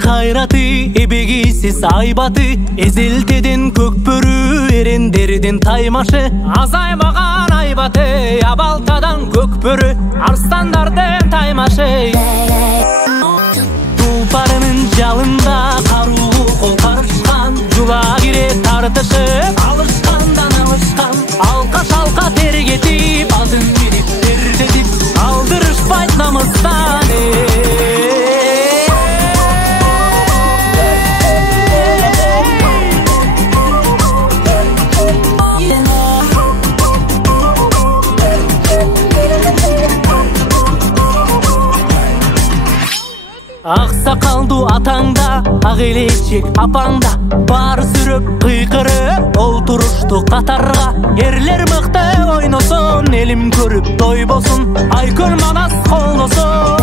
кайраты, эбегисиз айбаты, эзелтеден көкбөрү, эрендерден таймашы, азаймаган айбаты, абалтадан көкбөрү, арстандардын таймашы. Тулпарынын жалында каруу кол карышкан, жула кире тартышып, алышкандан алышкан, алка шалка тергетип, алдын берип тердетип, алдырышпайт намыстан. Ак сакалдуу атаңда, ак элечек апаңда, бар сүрөп кыйкырып олтурушту катарга. Эрлер мыкты ойносун, элим көрүп тойбосун, айкөл манас колдосун.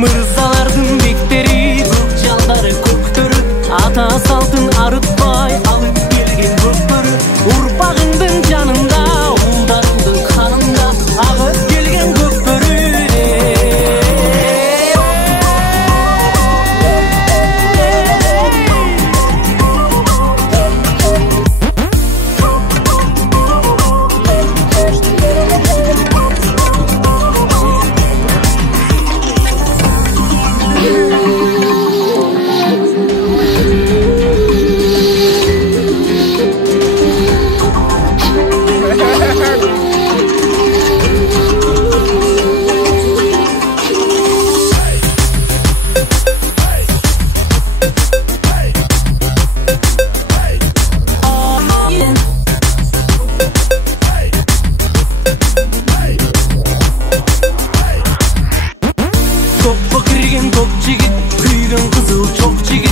Мырзалардын бектери, көк жалдары көктөрү, ата салтын арытпай алып келген көкбөрү. Урпагыңдын жанында, улдарыңдын канында, агып келген көкбөрү. Topla kirgen top jigit, kuygan kızıl çok jigit.